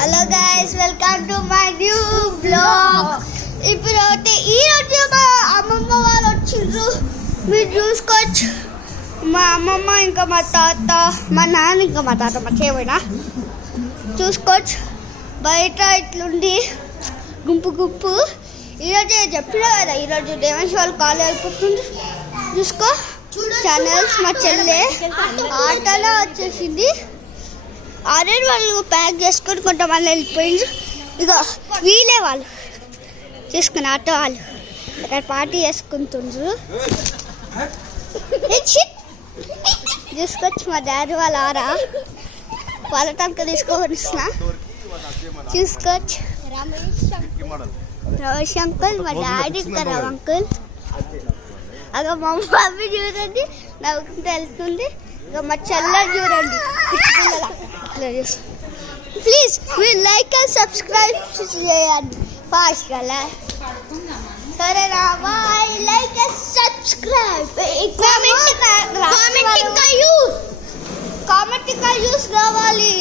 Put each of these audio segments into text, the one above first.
Hello guys, welcome to my new blog. ఇప్పుడైతే ఈరోజు మా అమ్మమ్మ వాళ్ళు వచ్చిండ్రు. మీరు చూసుకోవచ్చు, మా అమ్మమ్మ ఇంకా మా తాత, మా నాన్న ఇంకా మా తాత మర్చిపోయినా చూసుకోవచ్చు. బయట ఇట్లుండి గుంపు గుంపు. ఈరోజు చెప్పినా కదా, ఈరోజు దేవేష్ వాళ్ళు కాలేజ్ అయిపోతుంది. చూసుకో ఛానల్స్. మా చెల్లె ఆటోలో వచ్చేసింది. ఆల్రెడీ వాళ్ళు ప్యాక్ చేసుకొని కొంతమంది వెళ్ళిపోయింది. ఇక వీలే వాళ్ళు చూసుకుని ఆటో వాళ్ళు ఇక్కడ పార్టీ చేసుకుంటుండ్రు. చూసుకోవచ్చు మా డాడీ వాళ్ళ ఆరా వాళ్ళ టంక తీసుకొని ఇస్తున్నా. చూసుకోవచ్చు రమేష్ అంకుల్, మా డాడీ ఇంకా రవి అంకుల్. అగ మా మమ్మీ చూడండి నవ్వుకుంటూ వెళ్తుంది. ఇక మా చెల్ల చూడండి. ప్లీజ్ మీరు లైక్ అండ్ సబ్స్క్రైబ్ చేయండి ఫాస్ట్ కదా. సరేనా, bye. Like and subscribe, comment ఇంకా యూస్ కావాలి.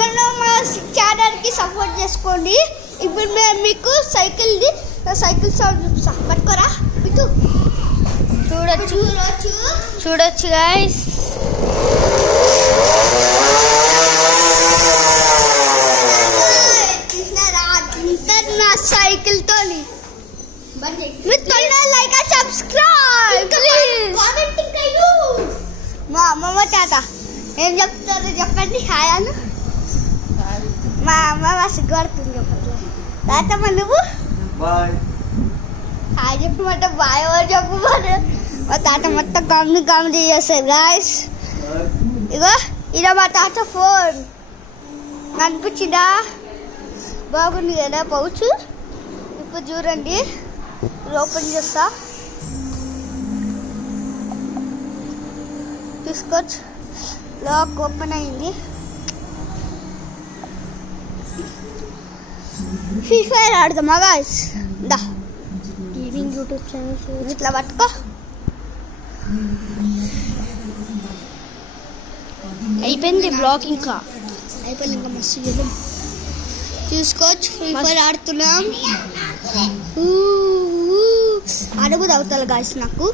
నన్ను మా ఛానల్కి సపోర్ట్ చేసుకోండి. ఇప్పుడు మేము మీకు సైకిల్ సౌండ్ చూపిస్తా. పట్టుకోరా ఇటు. చూడొచ్చు గైస్. నా సైకిల్ తోని లైక్ అండ్ సబ్స్క్రైబ్. మా అమ్మమ్మ తాత ఏం చెప్తారు చెప్పండి. హాయ్ అను. మా అమ్మ సిగ్గుపడుతుంది చెప్పట్లేదు. తాతమ్మ నువ్వు హాయ్ చెప్పమంట. బాయ్ ఎవరు చెప్పమని మా తాత మొత్తం కామెడీ చేస్తారు గాయస్. ఇగో ఇలా మా తాత ఫోన్ అనిపించిందా? బాగుంది కదా పౌచ్. ఇప్పుడు చూడండి, ఓపెన్ చేస్తా. తీసుకోవచ్చు. లాక్ ఓపెన్ అయింది. ఫ్రీ ఫైర్ ఆడదామా గాయస్? దా గేమింగ్ యూట్యూబ్ ఛానల్ ఇట్లా పట్టుకో. అయిపోయింది బ్లాగ్. ఇంకా అయిపోయింది. ఇంకా మస్తు చేద్దాం. చూసుకోవచ్చు, ఫ్రీ ఫైర్ ఆడుతున్నాం. అడుగు తగ్గుతారు గాయస్. నాకు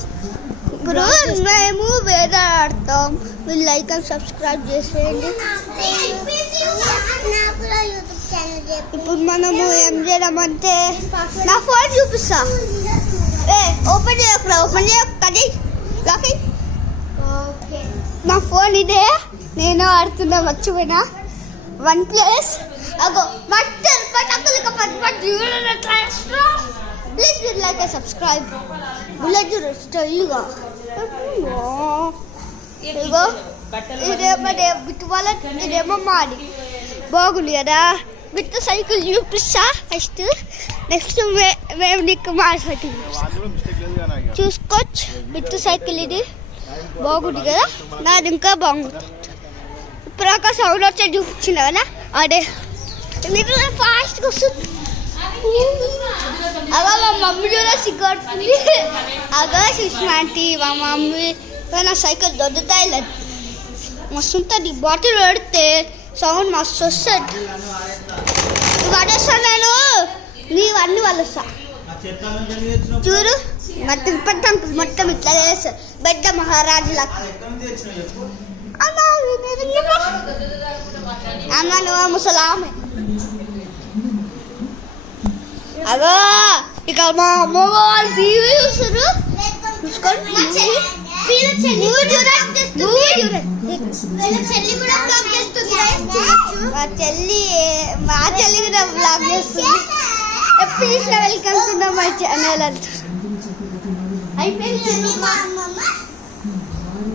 ఇప్పుడు మేము వేరే ఆడతాం. మీరు లైక్ అండ్ సబ్స్క్రైబ్ చేసేయండి. ఇప్పుడు మనము ఏం చేద్దామంటే నా ఫోన్ చూపిస్తా. ఓపెన్ చేయకుండా ఓపెన్ చేయకండి. నా ఫోన్ ఇదే. నేను ఆడుతున్నా మర్చిపోయినా. OnePlus. అగో మట్టన్ పటకులు ప్లీజ్ మీరు లైక్ అండ్ సబ్స్క్రైబ్. బుల్లెట్ స్టైల్గా ఇగో ఇదేమో బిట్ వాళ్ళ, ఇదేమో మాది. బాగుంది కదా. బిట్ సైకిల్ చూపిస్తా ఫస్ట్. నెక్స్ట్ మేము నీకు మా సైకిల్ చూసుకోవచ్చు. బిట్ సైకిల్ ఇది బాగుంది కదా. నాది ఇంకా బాగుంటుంది. ఇప్పుడు ఒక సౌండ్ వచ్చే చూపించింది కదా, అదే మీకు ఫాస్ట్గా వస్తుంది. అగా మా మమ్మీ కూడా సిగ్గుపడుతుంది. అగా సుష్మాంటి మా మమ్మీ నా సైకిల్ దొద్దుతాయి మస్తు ఉంటుంది. బాటిల్ పెడితే సౌండ్ మస్తు వస్తుంది. పడేస్తాను నేను. నీవన్నీ వాళ్ళు వస్తా చూడు. మొత్తం మొత్తం ఇట్లా చేస్తారు. పెద్ద మహారాజులకు. అమ్మ నువ్వు ముసలామె. అగో ఇక మా అమ్మ వాళ్ళు టీవీ చూస్తారు. మా చెల్లి కూడా బ్లాగ్ చేస్తుంది. ఎప్పుడు వెల్కమ్ టు మై ఛానల్ అంట. అయిపోయింది.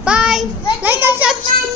బాయ్. Like and subscribe.